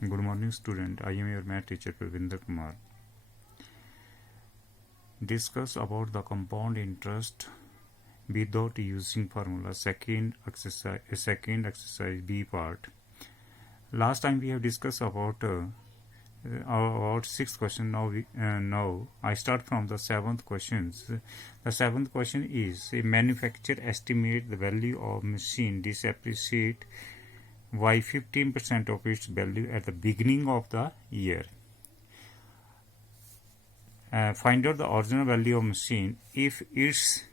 Good morning, student. I am your math teacher Pravinder Kumar. Discuss about the compound interest without using formula. Second exercise B part. Last time we have discussed about 6th question. Now I start from the 7th questions. The 7th question is: a manufacturer estimate the value of machine depreciate by 15% of its value at the beginning of the year. Find out the original value of machine if it's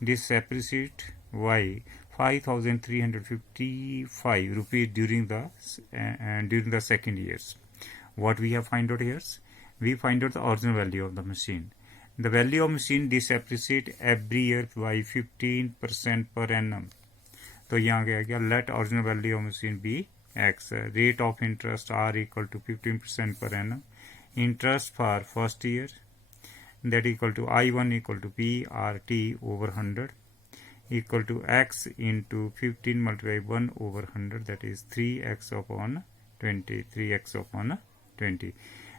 depreciate by 5,355 rupees during the second years. What we have find out here? We find out the original value of the machine. The value of machine depreciate every year by 15% per annum. तो यहाँ क्या गया? Let original value of machine be X. Rate of interest R equal to 15% per annum. Interest for first year that equal to I1 equal to PRT over 100 equal to X into 15 multiplied 1 over 100 that is 3X upon 20. 3X upon 20.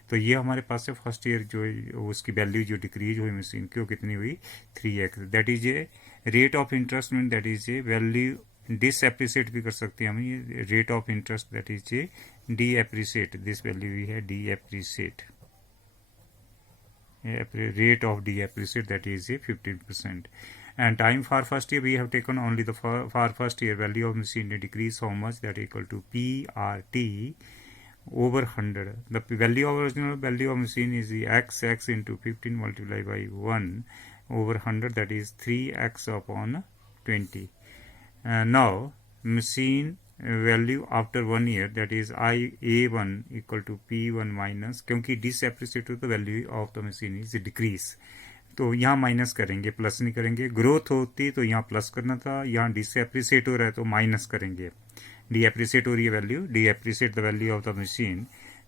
तो ये हमारे पास है first year जो उसकी value जो decrease हुई machine की वो कितनी हुई 3x. That is a rate of interest mean that is a value depreciate भी कर सकते हैं हम. ये rate of interest that is a depreciate. This value भी है depreciate. Rate of depreciate that is a 15%. And time for first year we have taken only the for first year value of machine decrease how much that equal to PRT over 100. The value of original value of machine is the x into 15 multiplied by 1 over 100 that is 3x upon 20. Now machine value after 1 year that is A1 equal to P1 minus क्योंकि डिसएप्रिसिएट हो तो value of the machine is decrease. तो यहाँ minus करेंगे plus नहीं करेंगे. Growth होती तो यहाँ प्लस करना था. यहाँ डिसएप्रिसिएट हो रहा है तो माइनस करेंगे. डिएप्रिसिएट हो रही है value. Depreciate the value of the machine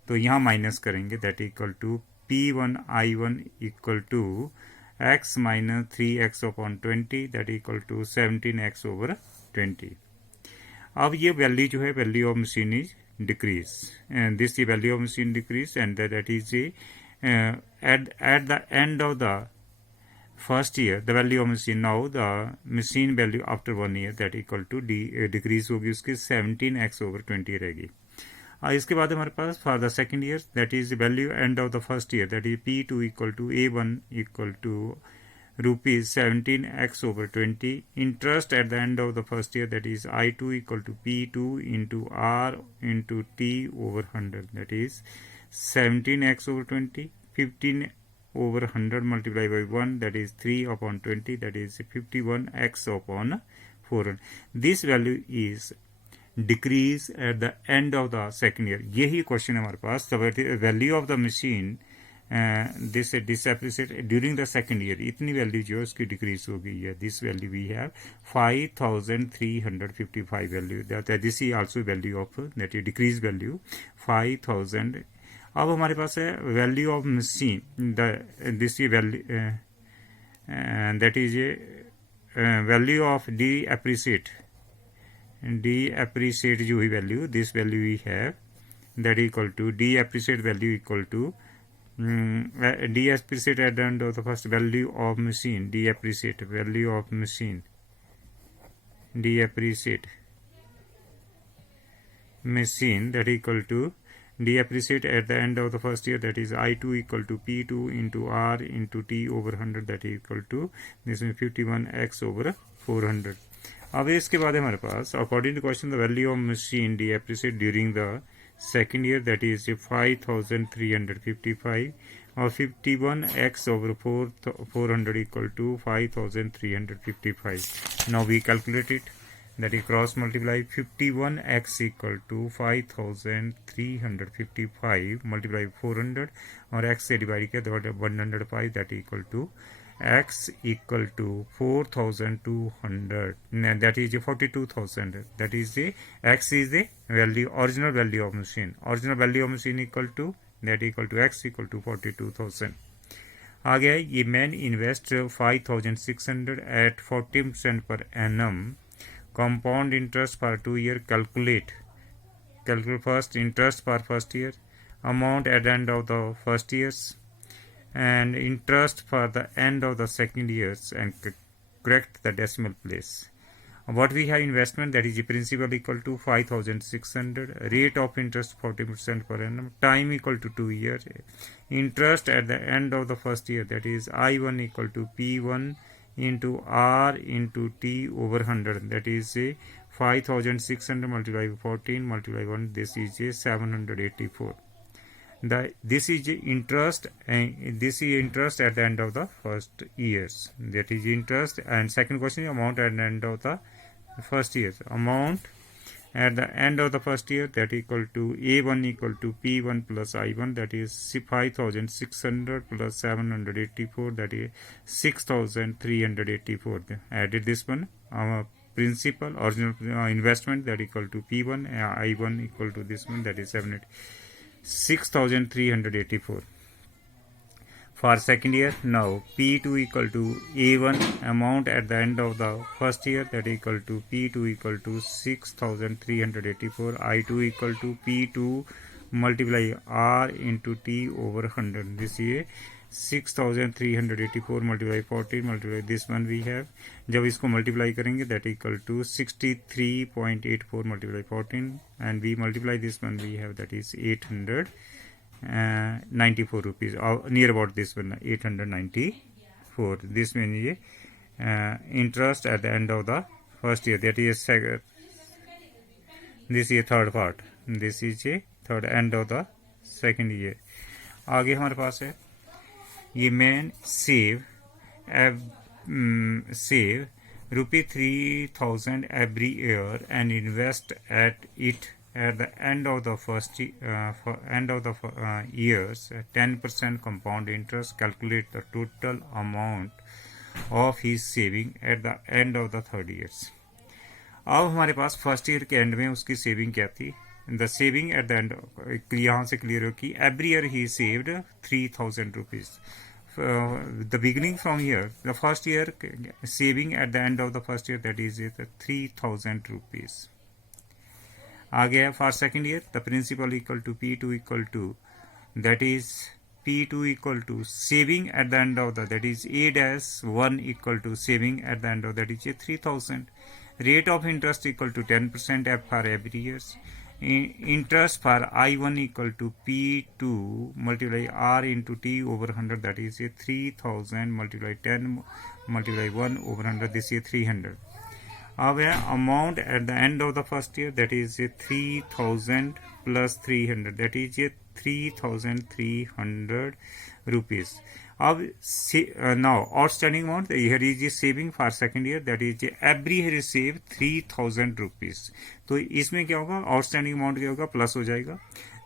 तो यहाँ माइनस करेंगे. That equal to P1 I1 equal to x minus 3x upon 20 that equal to 17x over 20. अब ये वैल्यू जो है value of machine is decrease and this value of machine decrease and that is at the end of the first year the value of machine now the machine value after 1 year that equal to decrease होगी उसकी 17x over 20 रहेगी. इसके बाद हमारे पास for the second year that is value end of the first year that is P2 equal to A1 equal to rupees 17x over 20. Interest at the end of the first year that is I2 equal to P2 into R into T over 100 that is 17x over 20. 15 over 100 multiplied by 1 that is 3 upon 20 that is 51x upon 400. This value is decrease at the end of the second year. यही question है हमारे पास. The value of the machine this disappreciate during the second year इतनी value जो है उसकी decrease हो गई है. This value we have 5355 value that this is also value of that is decrease value 5000. अब हमारे पास है value of machine this is value that is a value of depreciate जो हुई value this value we have that equal to depreciate value equal to depreciate at the end of the first value of machine depreciate value of machine depreciate machine that equal to depreciate at the end of the first year that is I2 equal to P2 into R into T over 100 that is equal to this is 51x over 400. अब इसके बाद हमारे पास according to question the value of machine depreciate during the second year that is 5355 or 51x over 400 equal to 5355. Now we calculate it that is cross multiply 51x equal to 5355 multiply 400 और x से divide किया तो 105 that equal to x equal to 4200 that is 42,000 that is the x is the value original value of machine equal to that equal to x equal to 42,000. आ गया ये man invest 5600 at 40% per annum compound interest for 2 year calculate first interest for first year, amount at the end of the first years, and interest for the end of the second years, and correct the decimal place. What we have investment, that is principal equal to 5,600, rate of interest 40% per annum, time equal to 2 years, interest at the end of the first year, that is I1 equal to P1 into R into T over 100, that is a 5,600 multiplied by 14 multiplied by 1, this is a 784. This is interest, and this is interest at the end of the first years, that is interest. And second question is amount at the end of the first year, amount at the end of the first year, that equal to A1 equal to P1 plus I1, that is 5,600 plus 784, that is 6,384. Added this one, principal original investment, that equal to P1, I1 equal to this one, that is 6,384. For second year, now P2 equal to A1, amount at the end of the first year, that equal to P2 equal to 6,384, I2 equal to P2 multiply R into T over 100, this is 6,384 multiply 40 multiply this one we have, जब इसको multiply करेंगे that equal to 63.84 multiply 14, and we multiply this one we have, that is 894 rupees, or near about this one 894. This means interest at the end of the first year, that is this is third part, this is a third end of the second year. आगे हमारे पास है ये man save ₹3,000 every year and invest at it at the end of the first years 10% compound interest. Calculate the total amount of his saving at the end of the third years. अब हमारे पास first year के end में उसकी saving क्या थी, the saving at the and, यहाँ से clear हो कि every year he saved 3,000 rupees. The beginning from here, the first year saving at the end of the first year, that is 3,000 rupees. आगे for second year, the principal equal to P2 equal to, that is P2 equal to saving at the end of the, that is A-1 equal to saving at the end of, that is 3,000. Rate of interest equal to 10% for every years. Interest for I1 equal to P2 multiply R into T over 100, that is 3,000 multiply 10 multiply 1 over 100, this is 300. अब amount at the end of the first year, that is 3,000 plus 300, that is 3,300 rupees. अब now outstanding amount, here is the saving for second year, that is every year is save 3,000 rupees. तो इसमें क्या होगा, outstanding amount क्या होगा, plus हो जाएगा,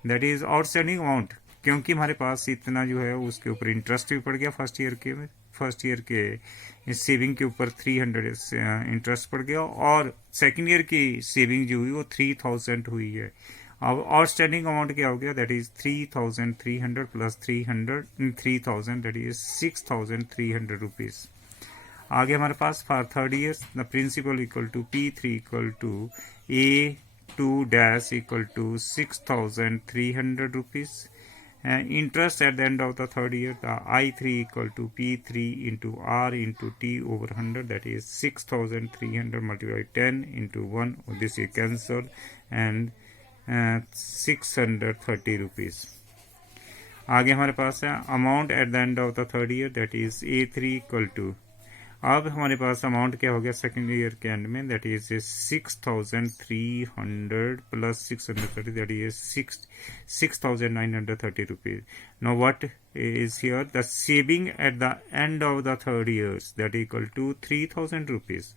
that is outstanding amount, क्योंकि हमारे पास इतना जो है उसके ऊपर इंटरेस्ट भी पड़ गया फर्स्ट ईयर के सेविंग के ऊपर 300 इंटरेस्ट पड़ गया, और सेकेंड ईयर की सेविंग जो हुई वो 3,000 हुई है. अब आउटस्टैंडिंग अमाउंट क्या हो गया, that is 3,300 plus 3,000, that is 6,300 rupees. आगे हमारे पास for third year, the principal equal to P3 equal to A2 dash equal to 6,300 rupees. Interest at the end of the third year, the I3 equal to P3 into R into T over 100, that is 6,300 multiplied 10 into 1, this is cancelled, and 630 rupees. आगे हमारे पास है amount at the end of the third year, that is A3 equal to, अब हमारे पास amount क्या हो गया सेकेंड ईयर के एंड में, that is 6,300 plus 630, that is 6,930 rupees. Now what is here, the saving at the end of the third years, that equal to 3,000 rupees.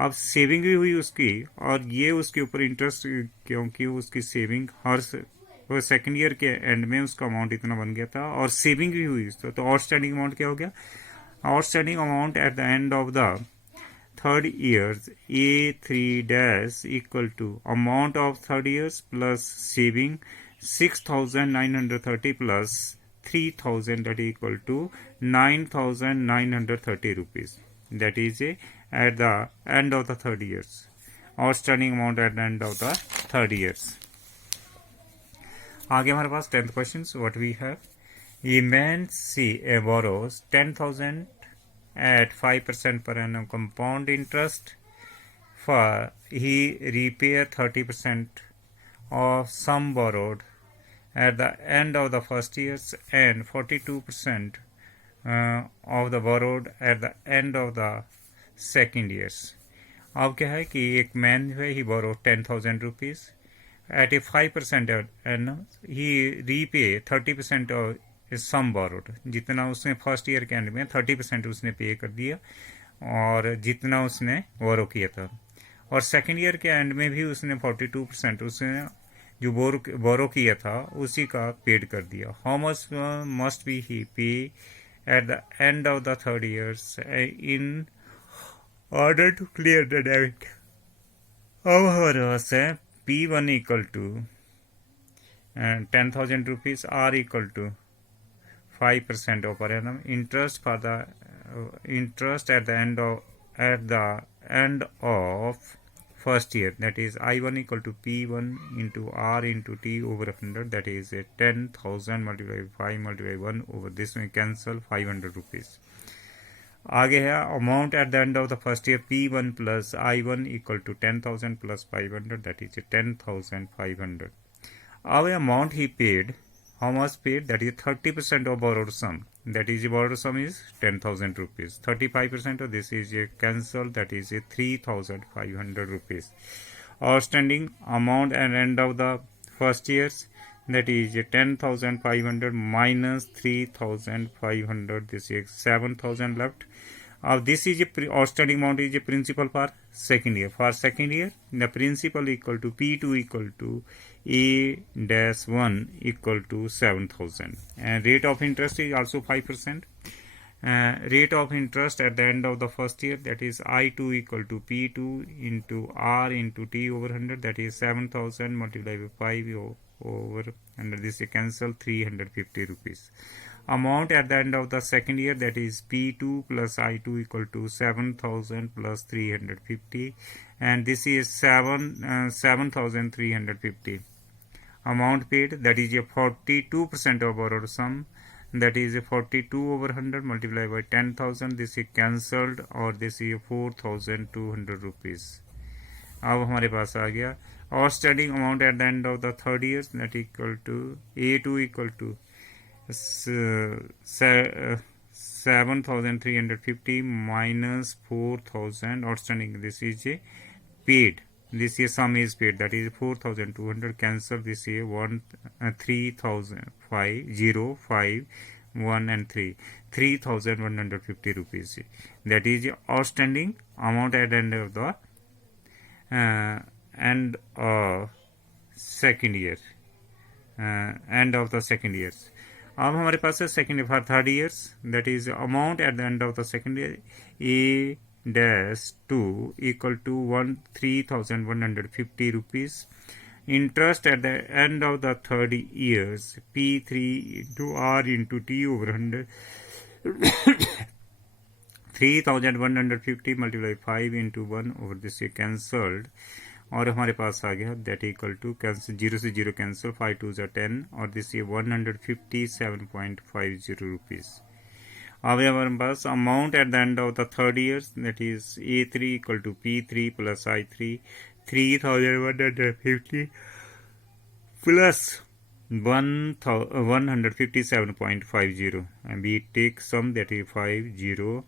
अब saving भी हुई उसकी, और ये उसके ऊपर इंटरेस्ट, क्योंकि उसकी सेविंग हर सेकेंड ईयर के एंड में उसका अमाउंट इतना बन गया था, और सेविंग भी हुई, तो आउटस्टैंडिंग अमाउंट क्या हो गया, outstanding amount at the end of the third years A3 dash equal to amount of third years plus saving 6,930 plus 3,000, that is equal to 9,930 rupees. That is at the end of the third years. Outstanding amount at the end of the third years. आगे हमारे पास 10th question. What we have. A man borrows 10,000 at 5% per annum compound interest. For he repay 30% of sum borrowed at the end of the first years and 42% of the borrowed at the end of the second years. अब क्या है कि एक man जो है he borrow 10,000 rupees at a 5% and he repay 30% of sum borrowed. जितना उसने first year के एंड में 30% उसने पे कर दिया और जितना उसने बोरो किया था, और सेकेंड ईयर के एंड में भी उसने 42% उसने जो बोरो किया था उसी का पेड कर दिया. How much must be he pay at the end of the third years in order to clear the debit. अब हमारे पास है P1 equal to 10,000 rupees R equal to 5% of per annum interest for the interest at the end of first year, that is I1 equal to P1 into R into T over 100, that is 10,000 multiplied by 5 multiplied by 1 over this में cancel 500 rupees. आगे है amount at the end of the first year P1 plus I1 equal to 10,000 plus 500, that is 10,500. अब amount he paid, how much paid, that is 30% of borrowed sum, that is borrowed sum is 10,000 rupees. 35% of this is cancelled, that is 3,500 rupees. Outstanding amount at end of the first years, that is 10,500 minus 3,500, this is 7,000 left. This is outstanding amount is a principal for second year. For second year, the principal equal to P2 equal to A-1 equal to 7,000. And rate of interest is also 5%. Rate of interest at the end of the first year, that is I2 equal to P2 into R into T over 100, that is 7,000 multiplied by 5 over 100. This is cancel 350 rupees. Amount at the end of the second year, that is P2 plus I2 equal to 7,000 plus 350, and this is 7,350. Amount paid, that is a 42% of borrowed sum, that is a 42 over 100 multiplied by 10,000. This is cancelled और this is 4,200 rupees. अब हमारे पास आ गया outstanding amount at the end of the third year, that equal to A2 equal to 7,350 minus 4,000 outstanding. This is a paid. This is sum is paid, that is 4,200. Cancel this is 3,000 0 5 1 and 3,150 rupees. That is outstanding amount at the end of the end of second year. End of the second years. अब हमारे पास है second for third years, that is amount at the end of the second year A-2 equal to 3,150 rupees. Interest at the end of the third years P3 into R into T over 100. 3,150 multiplied 5 into 1 over this is cancelled और हमारे पास आ गया that equal to cancel 0 से 0 cancel 5 2 10 और this ये 157.50 rupees. अब हमारे पास amount at the end of the third year, that is A3 equal to P3 plus I3 3,150 plus 157.50 and we take sum, that is 50.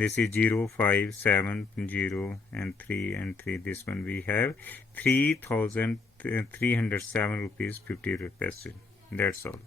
This is 0 5 7 0 and 3 and 3. This one we have 3,307 rupees 50 rupees. That's all.